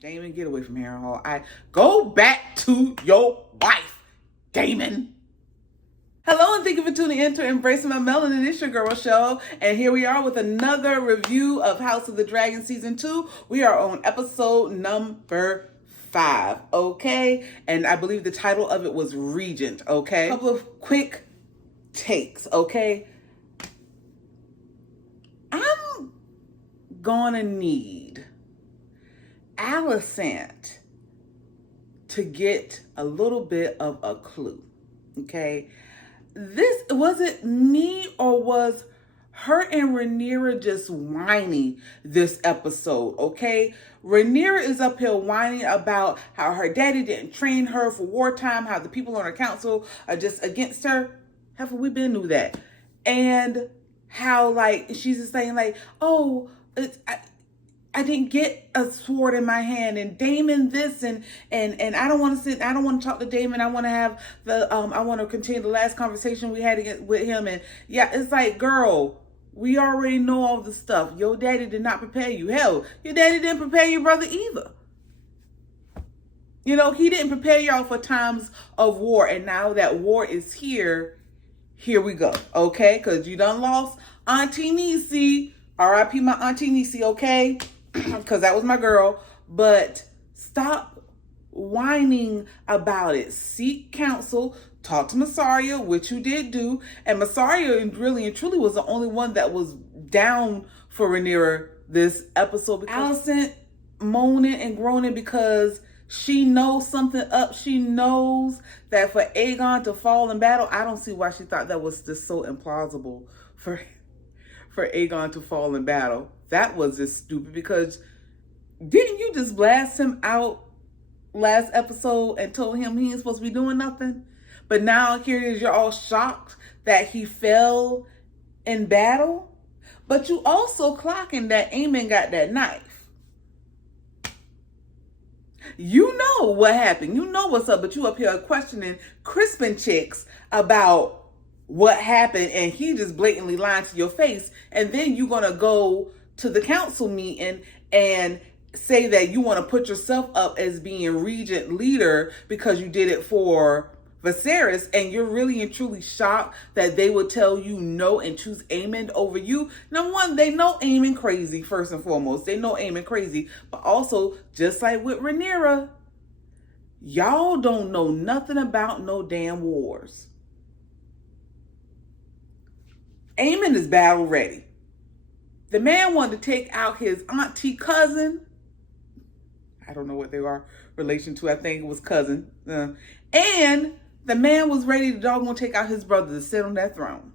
Damon, get away from Harrenhal. I go back to your wife, Damon. Hello, and thank you for tuning in to Embracing My Melanin. It's your girl show, and here we are with another review of House of the Dragon Season 2. We are on episode number 5, okay? And I believe the title of it was Regent, okay? A couple of quick takes, okay? I'm gonna need Alicent to get a little bit of a clue, okay? This, was it me or was her and Rhaenyra just whining this episode, okay? Rhaenyra is up here whining about how her daddy didn't train her for wartime, how the people on her council are just against her. Haven't we been through that? And how, like, she's just saying, like, oh, I didn't get a sword in my hand, and Damon this, and I don't want to I don't want to talk to Damon. I want to have I want to continue the last conversation we had with him. And yeah, it's like, girl, we already know all the stuff. Your daddy did not prepare you. Hell, your daddy didn't prepare your brother either. You know, he didn't prepare y'all for times of war, and now that war is here we go, okay? Because you done lost Auntie Niecy. R.I.P. my Auntie Niecy, okay? Because that was my girl. But stop whining about it. Seek counsel. Talk to Mysaria, which you did do. And Mysaria really and truly was the only one that was down for Rhaenyra this episode. Because Alicent moaning and groaning because she knows something up. She knows that for Aegon to fall in battle, I don't see why she thought that was just so implausible for Aegon to fall in battle. That was just stupid, because didn't you just blast him out last episode and told him he ain't supposed to be doing nothing? But now here it is, you're all shocked that he fell in battle. But you also clocking that Aemon got that knife. You know what happened. You know what's up, but you up here questioning Crispin chicks about what happened, and he just blatantly lied to your face. And then you're gonna go to the council meeting and say that you want to put yourself up as being regent leader because you did it for Viserys, and you're really and truly shocked that they would tell you no and choose Aemon over you. Number one, they know Aemon crazy, first and foremost. They know Aemon crazy, but also, just like with Rhaenyra, y'all don't know nothing about no damn wars. Aemon is battle ready. The man wanted to take out his auntie cousin. I don't know what they are relation to. I think it was cousin. And the man was ready to doggone take out his brother to sit on that throne.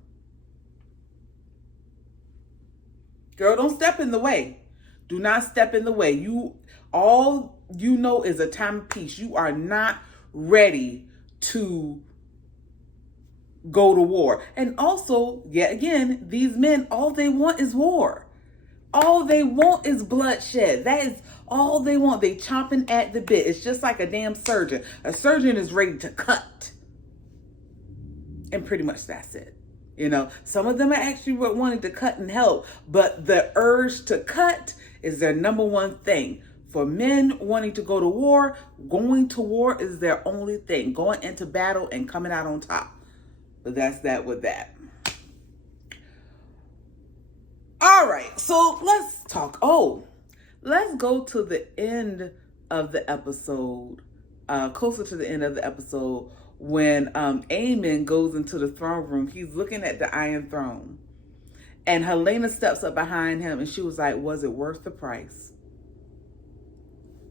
Girl, don't step in the way. Do not step in the way. All you know is a time of peace. You are not ready to go to war. And also, yet again, these men, all they want is war. All they want is bloodshed. That is all they want. They chomping at the bit. It's just like a damn surgeon. A surgeon is ready to cut. And pretty much that's it. You know, some of them are actually wanting to cut and help, but the urge to cut is their number one thing. For men wanting to go to war, going to war is their only thing. Going into battle and coming out on top. But that's that with that. All right, so let's talk. Let's go to the end of the episode, closer to the end of the episode, when Aemon goes into the throne room. He's looking at the Iron Throne. And Helena steps up behind him, and she was like, was it worth the price?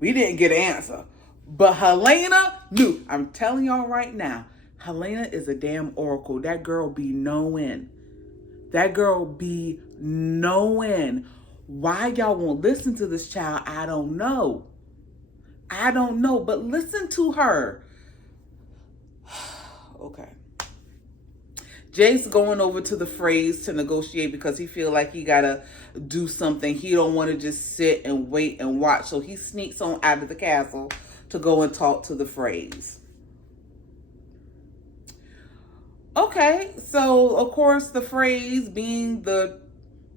We didn't get an answer. But Helena knew. I'm telling y'all right now, Helena is a damn oracle. That girl be knowing. That girl be knowing. Why y'all won't listen to this child, I don't know. I don't know, but listen to her. Okay. Jace going over to the Freys to negotiate because he feel like he gotta do something. He don't want to just sit and wait and watch. So he sneaks on out of the castle to go and talk to the Freys. Okay, so of course the Freys, being the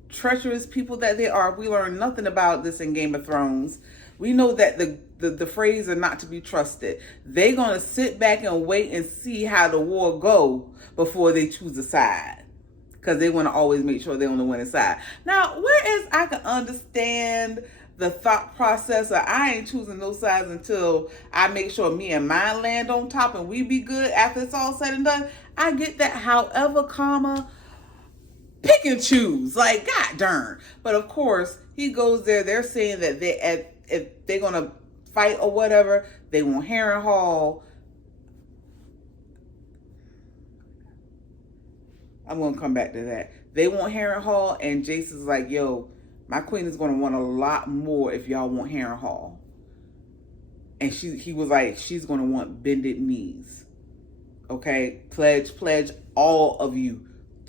treacherous people that they are, we learn nothing about this in Game of Thrones. We know that the Freys are not to be trusted. They're going to sit back and wait and see how the war go before they choose a side. Because they want to always make sure they're on the winning side. Now, whereas I can understand the thought process of I ain't choosing no sides until I make sure me and mine land on top and we be good after it's all said and done. I get that. However, pick and choose. Like, god darn. But of course, he goes there. They're saying that if they're going to fight or whatever, they want Harrenhal. I'm going to come back to that. They want Harrenhal, and Jason's like, yo, my queen is going to want a lot more if y'all want Harrenhal. And he was like, she's going to want bended knees. Okay? Pledge all of you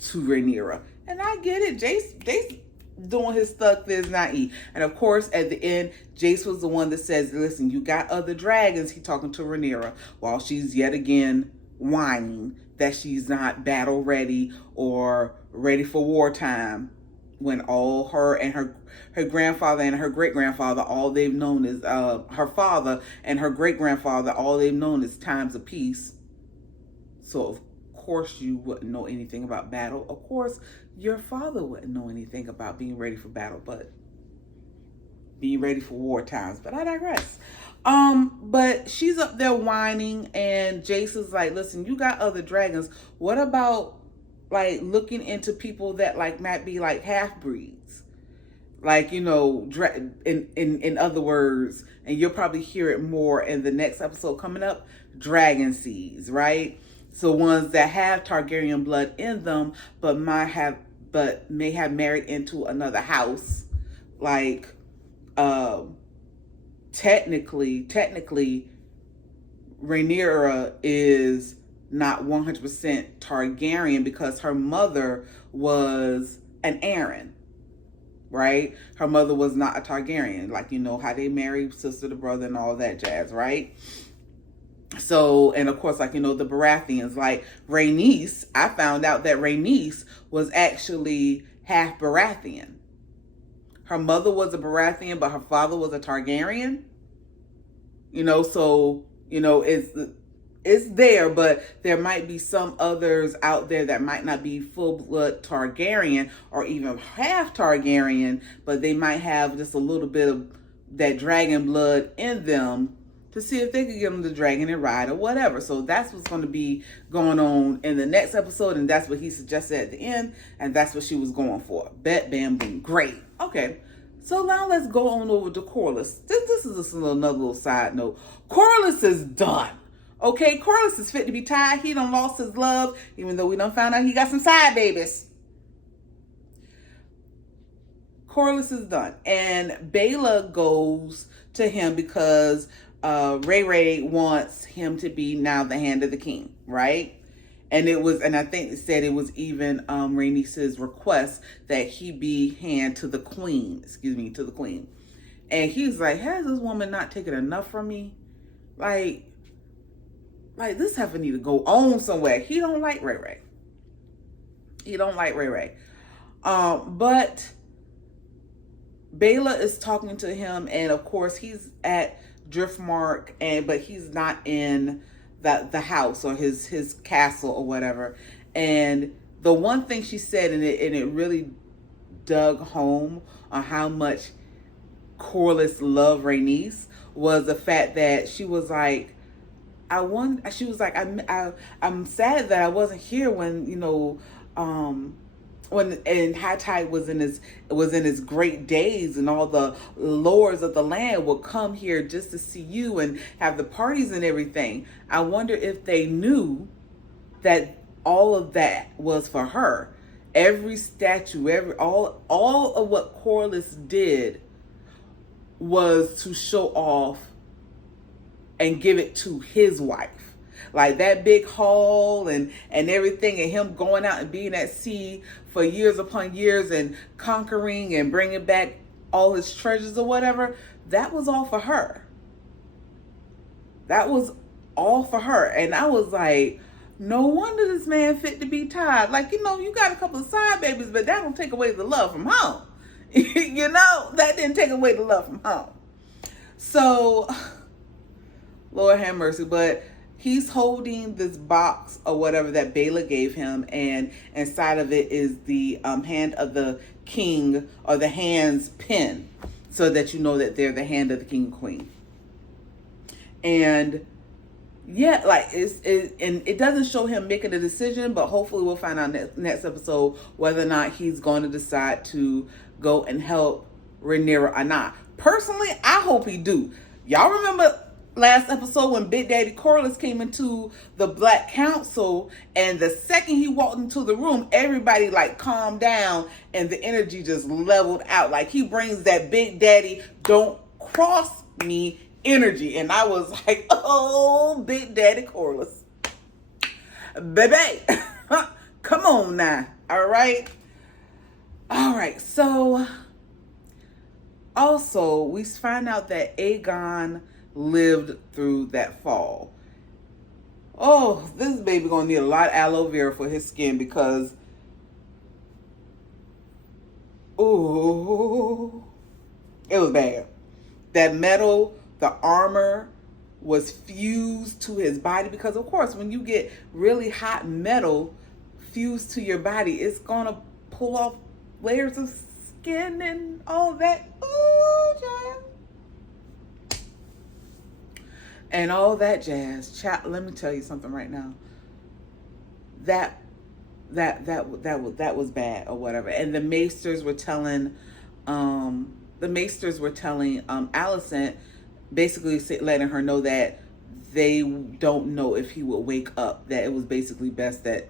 to Rhaenyra. And I get it. Jace doing his stuff there's not eat. And of course, at the end, Jace was the one that says, listen, you got other dragons. He talking to Rhaenyra while she's yet again whining that she's not battle ready or ready for wartime, when all her and her grandfather and her great grandfather, all they've known is her father and her great grandfather, all they've known is times of peace. So of course you wouldn't know anything about battle. Of course your father wouldn't know anything about being ready for battle, but being ready for war times. But I digress. But she's up there whining, and Jason's like, listen, you got other dragons. What about like looking into people that like might be like half-breeds? Like, you know, in other words, and you'll probably hear it more in the next episode coming up, dragon seeds, right? So ones that have Targaryen blood in them, but may have married into another house. Like, technically, Rhaenyra is not 100% Targaryen because her mother was an Arryn, right? Her mother was not a Targaryen. Like, you know how they marry sister to brother and all that jazz, right? So, and of course, like, you know, the Baratheons, like Rhaenys, I found out that Rhaenys was actually half Baratheon. Her mother was a Baratheon, but her father was a Targaryen. You know, so, you know, it's there, but there might be some others out there that might not be full-blood Targaryen or even half Targaryen, but they might have just a little bit of that dragon blood in them to see if they could get them the dragon and ride or whatever. So that's what's going to be going on in the next episode, and that's what he suggested at the end, and that's what she was going for. Bet, bam, boom. Great. Okay. So now let's go on over to Corlys. This is just another little side note. Corlys is done. Okay, Corlys is fit to be tied. He done lost his love, even though we done found out he got some side babies. Corlys is done. And Baela goes to him because Ray wants him to be now the hand of the king, right? And I think it said it was even Rhaenys' request that he be hand to the queen. To the queen. And he's like, has this woman not taken enough from me? Like this heifer need to go on somewhere. He don't like Ray. But Baela is talking to him, and of course he's at Driftmark, but he's not in the house or his castle or whatever. And the one thing she said, and it really dug home on how much Corlys loved Rhaenys, was the fact that she was like, I'm sad that I wasn't here when, you know, when High Tide was in his great days, and all the lords of the land would come here just to see you and have the parties and everything. I wonder if they knew that all of that was for her. Every statue, all of what Corlys did was to show off and give it to his wife. Like that big haul and everything, and him going out and being at sea for years upon years and conquering and bringing back all his treasures or whatever, that was all for her. That was all for her. And I was like, no wonder this man fit to be tied. Like, you know, you got a couple of side babies, but that don't take away the love from home. You know, that didn't take away the love from home. So, Lord have mercy, but he's holding this box or whatever that Bela gave him, and inside of it is the hand of the king, or the hand's pin, so that you know that they're the hand of the king and queen. And yeah, like and it doesn't show him making a decision, but hopefully we'll find out next episode whether or not he's going to decide to go and help Rhaenyra or not. Personally, I hope he do. Y'all remember last episode when Big Daddy Corlys came into the Black Council, and the second he walked into the room, everybody like calmed down and the energy just leveled out. Like, he brings that Big Daddy don't cross me energy. And I was like, oh, Big Daddy Corlys, baby, come on now. All right. So also we find out that Aegon lived through that fall. Oh, this baby gonna need a lot of aloe vera for his skin, because ooh, it was bad. That metal, the armor was fused to his body, because of course when you get really hot metal fused to your body, it's gonna pull off layers of skin and all that. Ooh, child. And all that jazz. Let me tell you something right now. That was bad or whatever. And the maesters were telling Alicent, basically letting her know that they don't know if he would wake up, that it was basically best that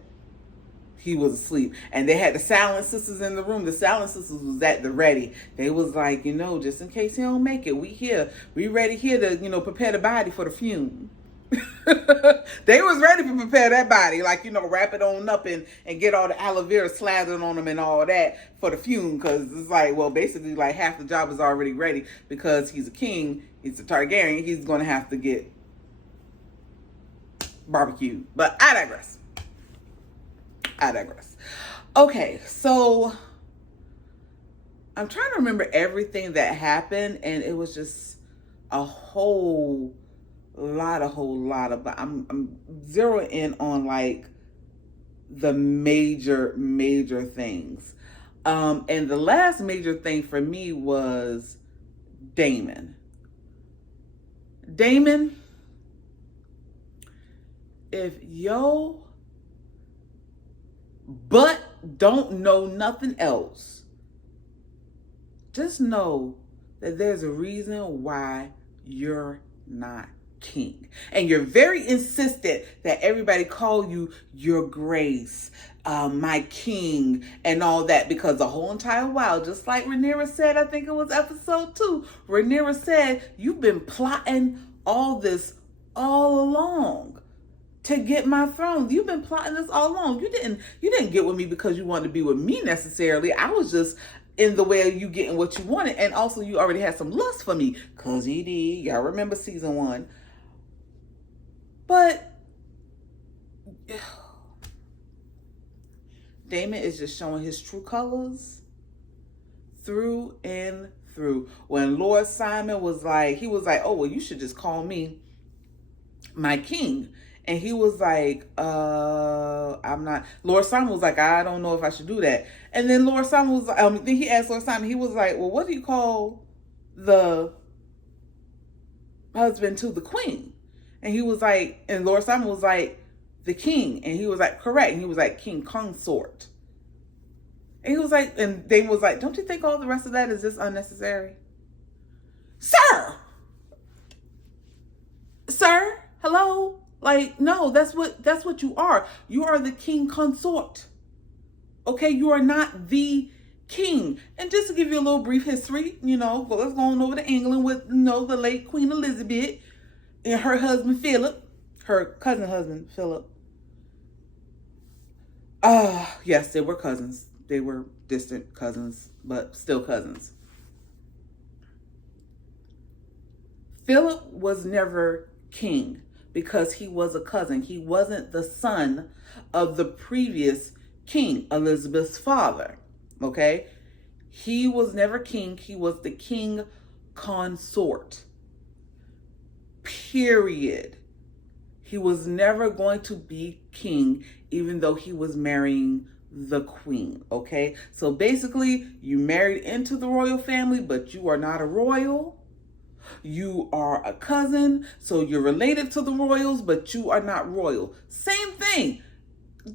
he was asleep. And they had the Silent Sisters in the room. The Silent Sisters was at the ready. They was like, just in case he don't make it, we ready here to, prepare the body for the fume. They was ready to prepare that body, like, wrap it on up and get all the aloe vera slathered on them and all that for the fume, because it's like, well, basically like half the job is already ready, because he's a king, he's a Targaryen, he's going to have to get barbecued. But I digress. Okay, so I'm trying to remember everything that happened, and it was just a whole lot of, but I'm zeroing in on like the major things. And the last major thing for me was Daemon, if yo but don't know nothing else, just know that there's a reason why you're not king. And you're very insistent that everybody call you your grace, my king, and all that, because the whole entire while, just like Rhaenyra said, I think it was episode 2, Rhaenyra said, you've been plotting all this all along to get my throne. You've been plotting this all along. You didn't get with me because you wanted to be with me necessarily. I was just in the way of you getting what you wanted. And also you already had some lust for me, because you did. Y'all remember season 1. But Daemon is just showing his true colors through and through. When Lord Simon was like, oh, well, you should just call me my king. And he was like, I'm not. Lord Simon was like, I don't know if I should do that. And then Lord Simon was like, then he asked Lord Simon, he was like, well, what do you call the husband to the queen? And he was like, and Lord Simon was like, the king. And he was like, correct. And he was like, king consort. And he was like, and Daemon was like, don't you think all the rest of that is just unnecessary? Sir, hello? Like, no, that's what you are. You are the king consort. Okay, you are not the king. And just to give you a little brief history, let's go on over to England with, the late Queen Elizabeth and her husband Philip, her cousin husband Philip. Yes, they were cousins. They were distant cousins, but still cousins. Philip was never king because he was a cousin. He wasn't the son of the previous king, Elizabeth's father. Okay? He was never king. He was the king consort. period. He was never going to be king, even though he was marrying the queen, okay? So basically, you married into the royal family, but you are not a royal. You are a cousin, so you're related to the royals, but you are not royal. Same thing.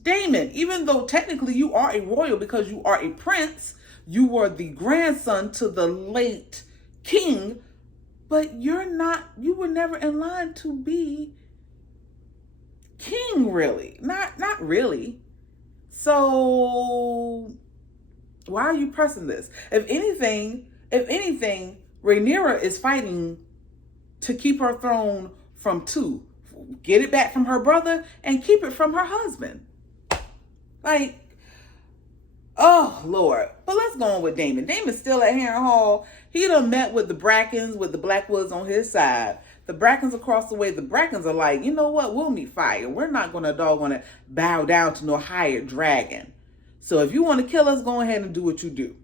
Damon, even though technically you are a royal because you are a prince, you were the grandson to the late king, but you were never in line to be king, really. Not really. So why are you pressing this? If anything, Rhaenyra is fighting to keep her throne from two. Get it back from her brother and keep it from her husband. Like, oh, Lord. But let's go on with Damon. Damon's still at Harrenhal. He done met with the Brackens, with the Blackwoods on his side. The Brackens across the way, the Brackens are like, you know what? We'll meet fire. We're not going to bow down to no hired dragon. So if you want to kill us, go ahead and do what you do.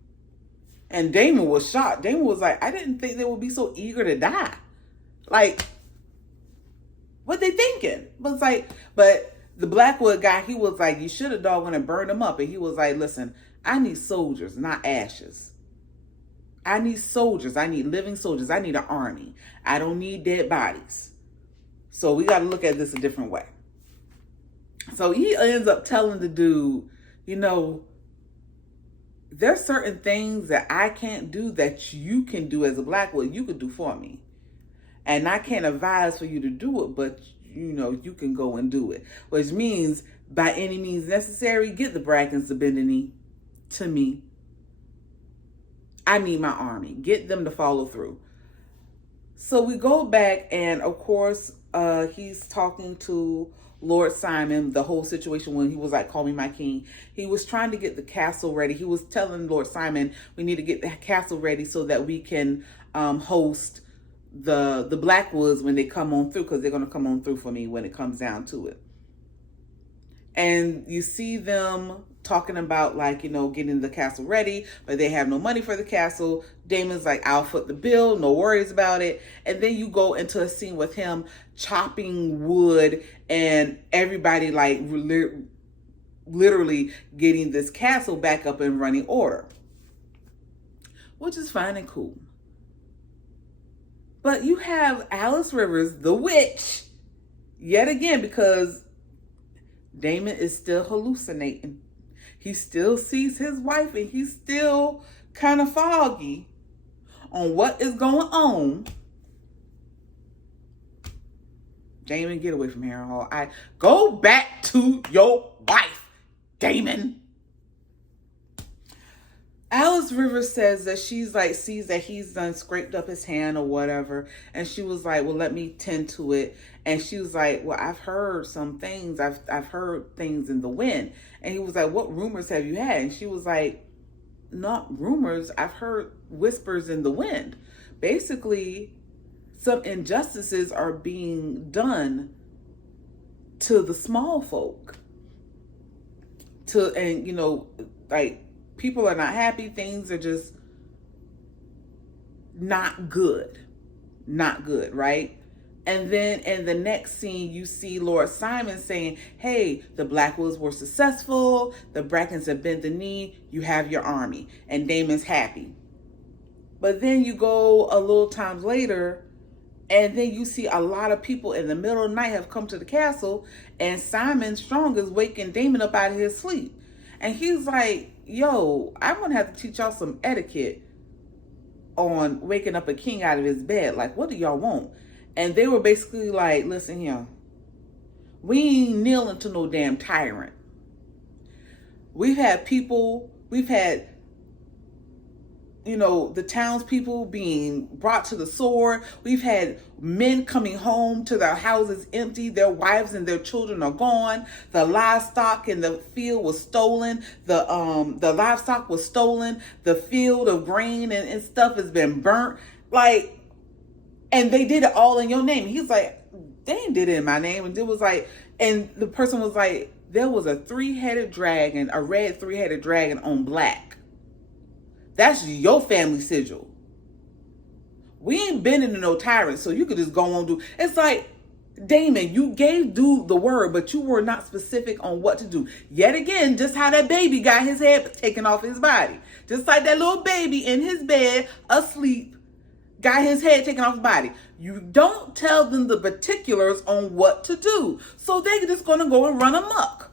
And Damon was shocked. Damon was like, I didn't think they would be so eager to die. Like, what they thinking? But the Blackwood guy, he was like, you should have doggone and burned them up. And he was like, listen, I need soldiers, not ashes. I need soldiers. I need living soldiers. I need an army. I don't need dead bodies. So we got to look at this a different way. So he ends up telling the dude, you know, there's certain things that I can't do that you can do as a Blackwood. You could do for me. And I can't advise for you to do it, but, you know, you can go and do it. Which means, by any means necessary, get the Brackens to bend the knee to me. I need my army. Get them to follow through. So we go back, and of course, he's talking to Lord Simon, the whole situation when he was like, call me my king. He was trying to get the castle ready. He was telling Lord Simon, we need to get the castle ready so that we can host the Blackwoods when they come on through, because they're going to come on through for me when it comes down to it. And you see them talking about, like, you know, getting the castle ready, but they have no money for the castle. Damon's like, I'll foot the bill, no worries about it. And then you go into a scene with him chopping wood and everybody like literally getting this castle back up in running order, which is fine and cool. But you have Alice Rivers, the witch, yet again, because Damon is still hallucinating. He still sees his wife, and he's still kind of foggy on what is going on. Damon, get away from Harrenhal. I go back to your wife, Damon. Alice Rivers says that she's like, sees that he's done scraped up his hand or whatever. And she was like, well, let me tend to it. And she was like, well, I've heard some things. I've heard things in the wind. And he was like, what rumors have you had? And she was like, not rumors. I've heard whispers in the wind. Basically, some injustices are being done to the small folk. And, you know, like, people are not happy. Things are just not good. Not good, right? And then in the next scene, you see Lord Simon saying, hey, the Blackwoods were successful. The Brackens have bent the knee. You have your army. And Damon's happy. But then you go a little time later, and then you see a lot of people in the middle of the night have come to the castle, and Simon Strong is waking Damon up out of his sleep. And he's like, yo, I'm going to have to teach y'all some etiquette on waking up a king out of his bed. Like, what do y'all want? And they were basically like, listen here, we ain't kneeling to no damn tyrant. We've had, you know, the townspeople being brought to the sword. We've had men coming home to their houses empty. Their wives and their children are gone. The livestock in the field was stolen. The livestock was stolen. The field of grain and stuff has been burnt. Like, and they did it all in your name. He's like, they ain't did it in my name. And it was like, and the person was like, there was a three-headed dragon, a red three-headed dragon on black. That's your family sigil. We ain't been into no tyrants, so you could just go on do. It's like, Damon, you gave dude the word, but you were not specific on what to do. Yet again, just how that baby got his head taken off his body. Just like that little baby in his bed, asleep, got his head taken off his body. You don't tell them the particulars on what to do. So they're just going to go and run amok.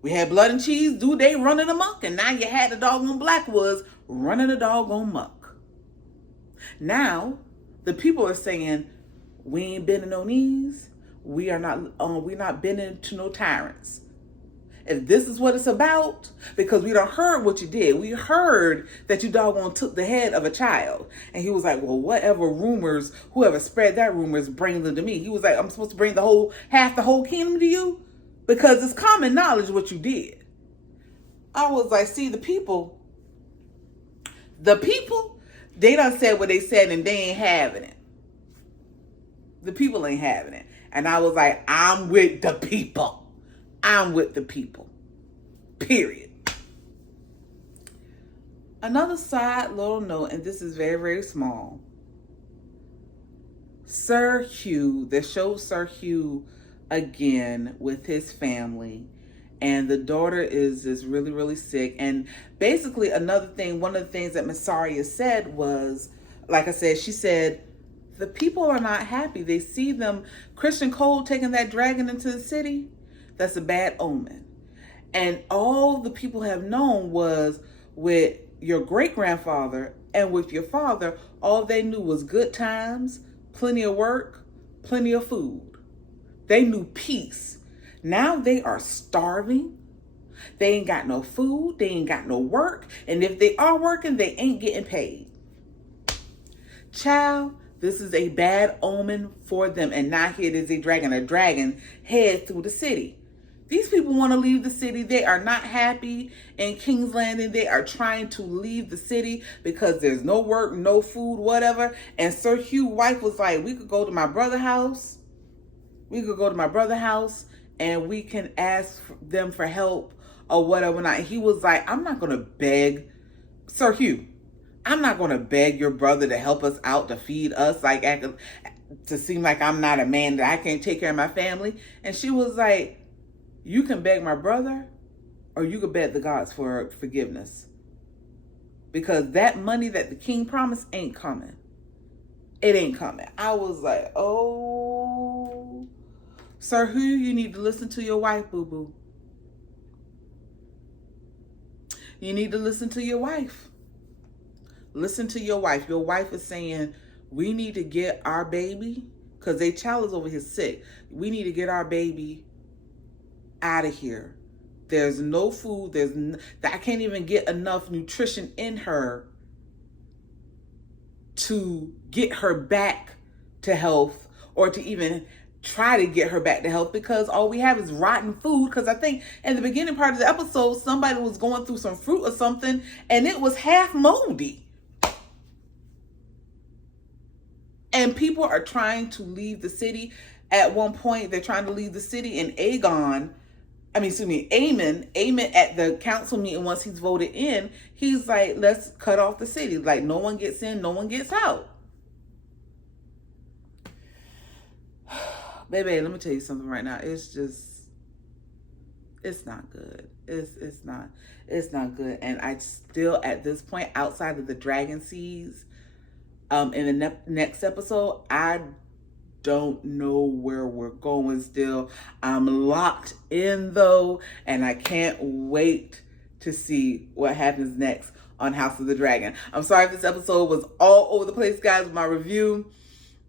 We had Blood and Cheese do they running amok, and now you had the doggone Blackwoods running a doggone muck. Now, the people are saying, we ain't bending no knees. We're not bending to no tyrants. If this is what it's about, because we done heard what you did. We heard that you doggone took the head of a child. And he was like, well, whatever rumors, whoever spread that rumors, bring them to me. He was like, I'm supposed to bring half the whole kingdom to you? Because it's common knowledge what you did. I was like, see, the people, they done said what they said and they ain't having it. The people ain't having it. And I was like, I'm with the people. I'm with the people. Period. Another side little note, and this is very, very small. Sir Hugh, they showed Sir Hugh again with his family. And the daughter is really, really sick. And basically another thing, one of the things that Massaria said was, like I said, she said, the people are not happy. They see them, Christian Cole taking that dragon into the city. That's a bad omen. And all the people have known was with your great-grandfather and with your father, all they knew was good times, plenty of work, plenty of food. They knew peace. Now they are starving. They ain't got no food. They ain't got no work. And if they are working, they ain't getting paid. Child, this is a bad omen for them. And now here it is, a dragon head through the city. These people want to leave the city. They are not happy in King's Landing. They are trying to leave the city because there's no work, no food, whatever. And Sir Hugh's wife was like, we could go to my brother's house. And we can ask them for help or whatever. Not. He was like, I'm not going to beg, Sir Hugh, I'm not going to beg your brother to help us out, to feed us, like to seem like I'm not a man, that I can't take care of my family. And she was like, you can beg my brother or you can beg the gods for forgiveness. Because that money that the king promised ain't coming. It ain't coming. I was like, oh, Sir Hugh, you need to listen to your wife, boo-boo. You need to listen to your wife. Listen to your wife. Your wife is saying, we need to get our baby, because their child is over here sick. We need to get our baby out of here. There's no food. I can't even get enough nutrition in her to get her back to health, or to even try to get her back to health, because all we have is rotten food. Because I think in the beginning part of the episode, somebody was going through some fruit or something and it was half moldy. And people are trying to leave the city. At one point, they're trying to leave the city, and Aemon at the council meeting, once he's voted in, he's like, let's cut off the city. Like, no one gets in, no one gets out. Baby, let me tell you something right now. It's not good. It's not good. And I still, at this point, outside of the dragon seas, in the next episode, I don't know where we're going still. I'm locked in though, and I can't wait to see what happens next on House of the Dragon. I'm sorry if this episode was all over the place, guys, with my review,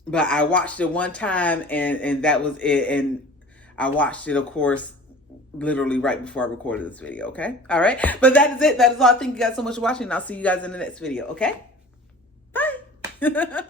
but I watched it one time and that was it. And I watched it, of course, literally right before I recorded this video, okay? All right, but that is it. That is all. Thank you guys so much for watching, and I'll see you guys in the next video, okay? Bye.